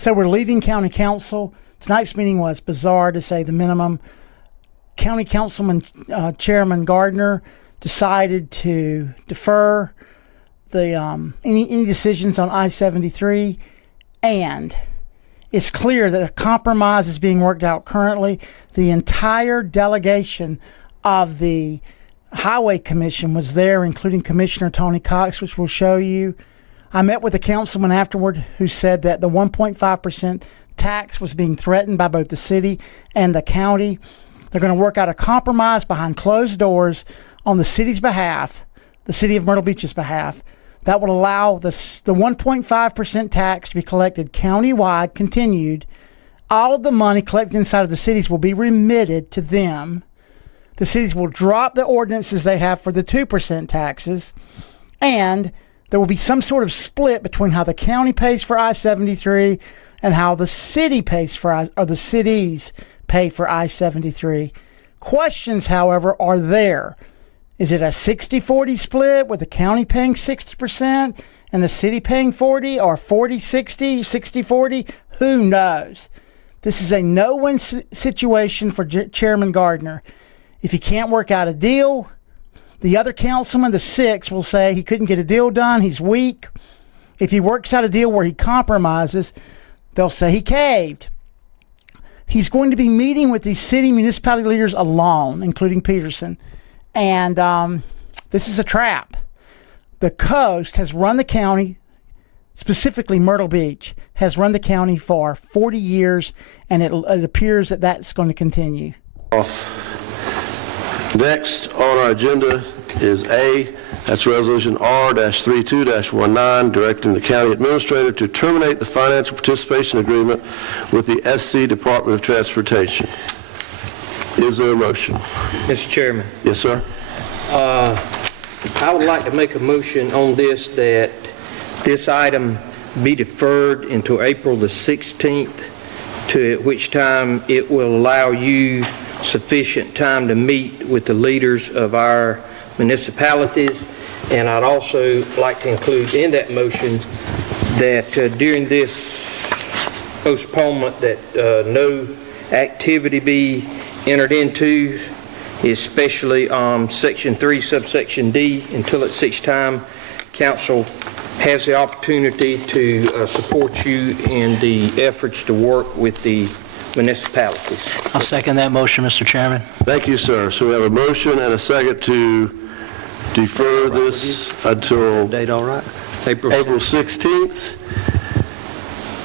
So we're leaving county council. Tonight's meeting was bizarre, to say the minimum. County Councilman Chairman Gardner decided to defer the any decisions on I-73, and it's clear that a compromise is being worked out currently. The entire delegation of the Highway Commission was there, including Commissioner Tony Cox, which we'll show you. I met with a councilman afterward who said that the 1.5% tax was being threatened by both the city and the county. They're going to work out a compromise behind closed doors on the city's behalf, the city of Myrtle Beach's behalf, that will allow the 1.5% tax to be collected countywide, continued. All of the money collected inside of the cities will be remitted to them. The cities will drop the ordinances they have for the 2% taxes, and there will be some sort of split between how the county pays for I-73 and how the city pays for the cities pay for I-73. Questions, however, are there. Is it a 60-40 split with the county paying 60% and the city paying 40, or 40-60, 60-40? Who knows? This is a no-win situation for Chairman Gardner. If he can't work out a deal, the other councilman, the 6, will say he couldn't get a deal done, he's weak. If he works out a deal where he compromises, they'll say he caved. He's going to be meeting with these city municipality leaders alone, including Peterson. And this is a trap. The coast has run the county, specifically Myrtle Beach, has run the county for 40 years, and it appears that that's going to continue. Next on our agenda is A, that's Resolution R-32-19, directing the county administrator to terminate the financial participation agreement with the SC Department of Transportation. Is there a motion? Mr. Chairman. Yes, sir. I would like to make a motion on this, that this item be deferred until April the 16th, to which time it will allow you sufficient time to meet with the leaders of our municipalities. And I'd also like to include in that motion that during this postponement that no activity be entered into, especially Section 3, subsection D, until at such time council has the opportunity to support you in the efforts to work with the municipalities. I'll second that motion, Mr. Chairman. Thank you, sir. So we have a motion and a second to defer this until Date all right? April 16th,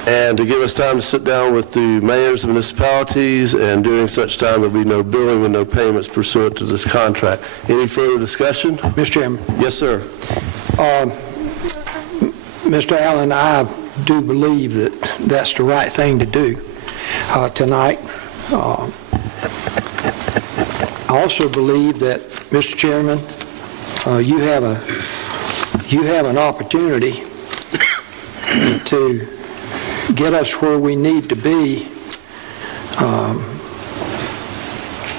and to give us time to sit down with the mayors of municipalities, and during such time there will be no billing and no payments pursuant to this contract. Any further discussion? Mr. Chairman. Yes, sir. Mr. Allen, I do believe that that's the right thing to do tonight. I also believe that, Mr. Chairman, you have an opportunity to get us where we need to be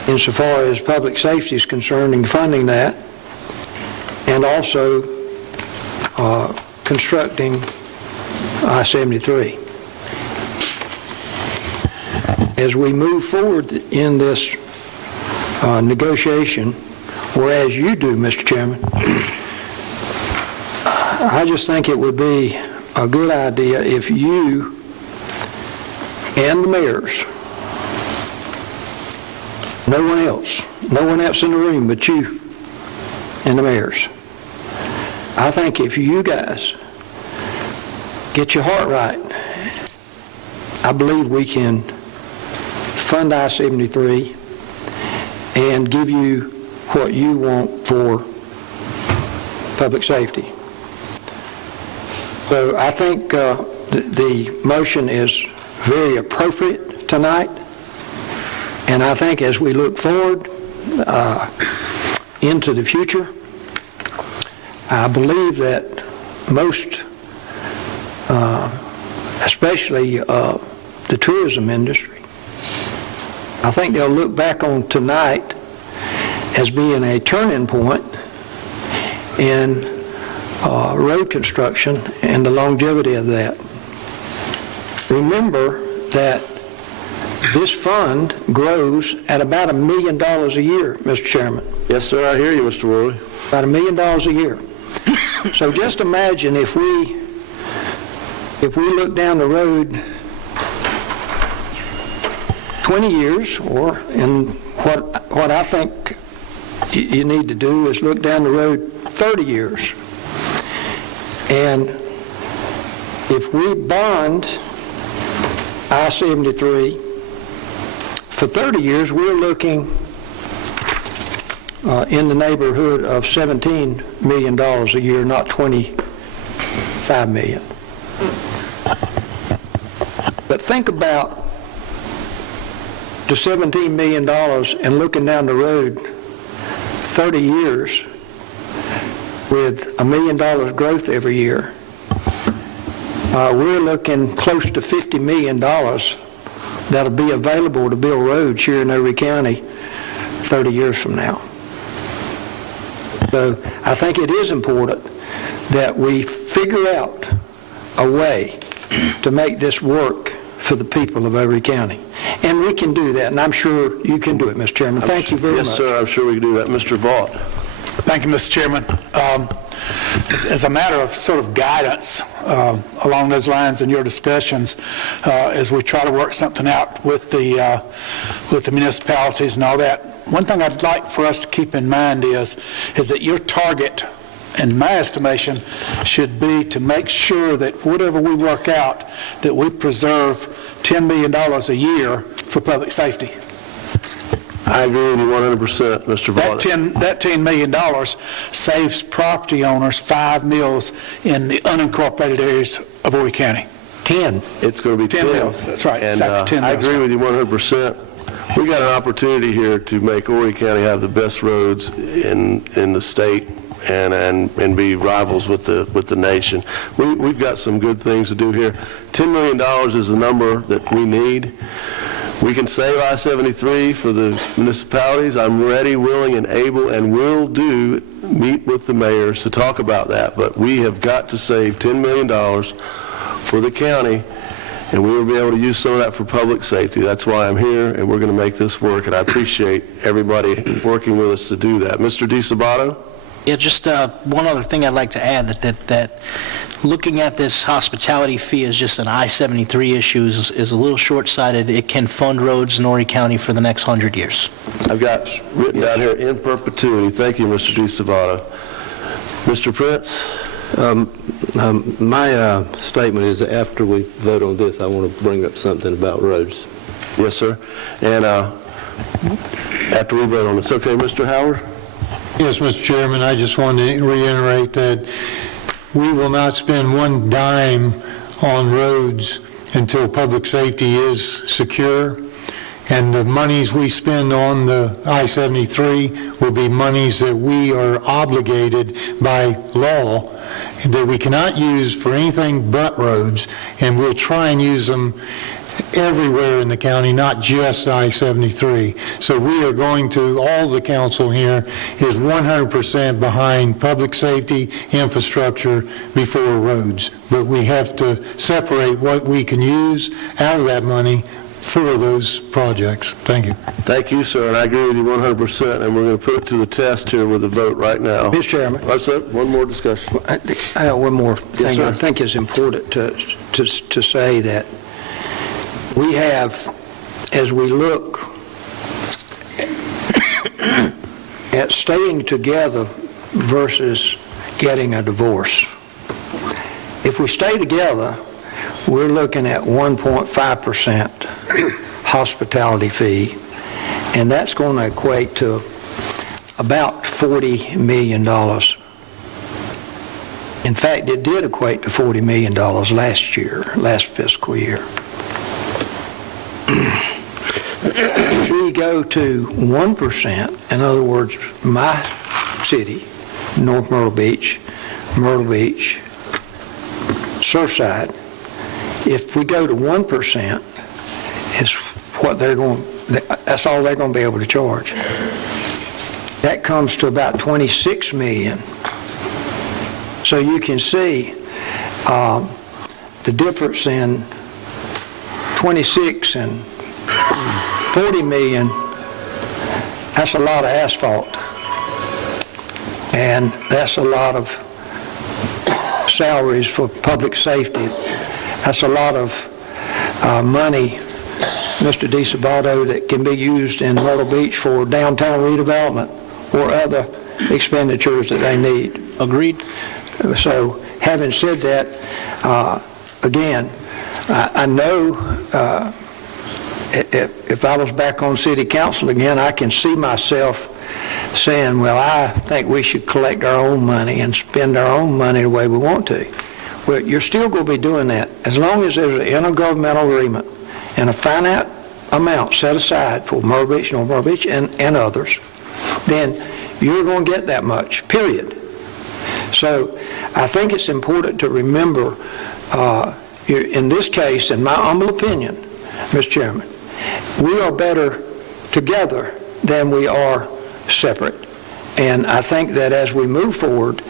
insofar as public safety is concerned and funding that, and also constructing I-73. As we move forward in this negotiation, or as you do, Mr. Chairman, I just think it would be a good idea if you and the mayors, no one else in the room but you and the mayors, I think if you guys get your heart right, I believe we can fund I-73 and give you what you want for public safety. So I think the motion is very appropriate tonight, and I think as we look forward into the future, I believe that most, especially the tourism industry, I think they'll look back on tonight as being a turning point in road construction and the longevity of that. remember that this fund grows at about $1 million a year, Mr. Chairman. Yes, sir, I hear you, Mr. Worley. About $1 million a year. So just imagine if we look down the road 20 years, or in what I think you need to do is look down the road 30 years. And if we bond I-73 for 30 years, we're looking in the neighborhood of $17 million a year, not $25 million. But think about the $17 million and looking down the road 30 years with $1 million growth every year. We're looking close to $50 million that'll be available to build roads here in Horry County 30 years from now. So I think it is important that we figure out a way to make this work for the people of Horry County. And we can do that, and I'm sure you can do it, Mr. Chairman. Thank you very much. Yes, sir, I'm sure we can do that. Mr. Vaught. Thank you, Mr. Chairman. As a matter of sort of guidance along those lines in your discussions, as we try to work something out with the municipalities and all that, one thing I'd like for us to keep in mind is that your target, in my estimation, should be to make sure that whatever we work out, that we preserve $10 million a year for public safety. I agree with you 100%, Mr. Vaught. That $10 million saves property owners 5 mills in the unincorporated areas of Horry County. 10. It's going to be 10 mills, that's right, And exactly 10 I mills. agree with you 100%. We got an opportunity here to make Horry County have the best roads in the state and be rivals with the nation. We've got some good things to do here. $10 million is the number that we need. We can save I-73 for the municipalities. I'm ready, willing, and able, and will meet with the mayors to talk about that. But we have got to save $10 million for the county, and we will be able to use some of that for public safety. That's why I'm here, and we're going to make this work, and I appreciate everybody working with us to do that. Mr. DiSabato? Yeah, just one other thing I'd like to add, that looking at this hospitality fee as just an I-73 issue is a little short-sighted. It can fund roads in Horry County for the next 100 years. I've got written down here in perpetuity. Thank you, Mr. DiSabato. Mr. Prince? My statement is that after we vote on this, I want to bring up something about roads. Yes, sir. And after we vote on this. Okay, Mr. Howard? Yes, Mr. Chairman, I just wanted to reiterate that we will not spend one dime on roads until public safety is secure, and the monies we spend on the I-73 will be monies that we are obligated by law that we cannot use for anything but roads, and we'll try and use them everywhere in the county, not just I-73. So we are going to, all the council here is 100% behind public safety infrastructure before roads. But we have to separate what we can use out of that money for those projects. Thank you. Thank you, sir, and I agree with you 100%, and we're going to put it to the test here with a vote right now. Mr. Chairman. What's that? One more discussion. I have one more thing. sir. I think it's important to say that we have, as we look at staying together versus getting a divorce, if we stay together, we're looking at 1.5% hospitality fee, and that's going to equate to about $40 million. In fact, it did equate to $40 million last fiscal year. If we go to 1%, in other words, my city, North Myrtle Beach, Surfside, if we go to 1%, is what that's all they're going to be able to charge. That comes to about $26 million. So you can see the difference in 26 and 40 million, that's a lot of asphalt. And that's a lot of salaries for public safety. That's a lot of money, Mr. DeSabato, that can be used in Myrtle Beach for downtown redevelopment or other expenditures that they need. Agreed. So, having said that, again, I know if I was back on city council again, I can see myself saying, well, I think we should collect our own money and spend our own money the way we want to. Well, you're still going to be doing that as long as there's an intergovernmental agreement and a finite amount set aside for Myrtle Beach, North Myrtle Beach, and others, then you're going to get that much, period. So I think it's important to remember, in this case, in my humble opinion, Mr. Chairman, we are better together than we are separate. And I think that as we move forward,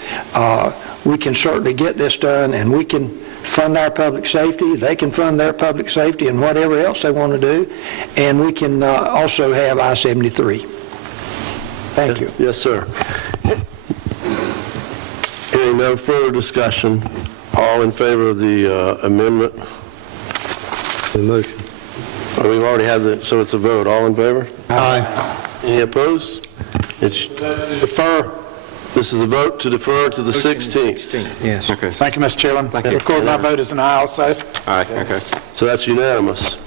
we can certainly get this done, and we can fund our public safety, they can fund their public safety and whatever else they want to do, and we can also have I-73. Thank you. Yes, sir. Hearing no further discussion, all in favor of the amendment? The motion. We've already had so it's a vote. All in favor? Aye. Any opposed? It's defer. This is a vote to defer to the 16th. Yes. Thank you, Mr. Chairman. Record my vote as an aye also. So that's unanimous.